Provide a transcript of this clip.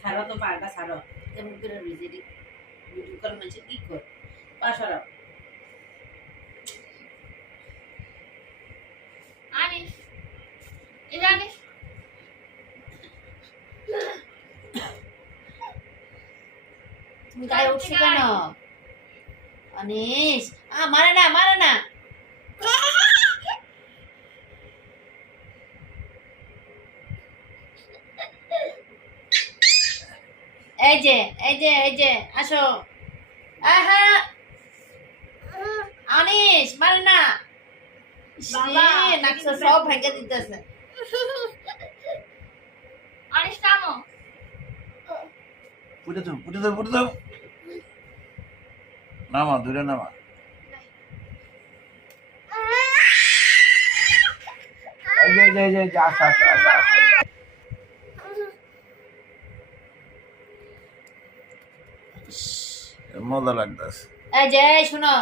ছাড়ো তো পাটা ছাড়ো কেমন করে ভিজিটি ভিডিও কল মানে কি কর পা সরাও আনিস এটা আনিস তুমি গায়ে উঠছো কেন অনিশ মারে না মারে না এই যে এই যে এই যে আসো আহা অনিশ মারে না বাবা, নাকশা সব ভেঙে দিতেছে আনিস নামো পুটে দাও নামা দূরে নামা এই যে আস মজা লাগতেছে এই যে শোনো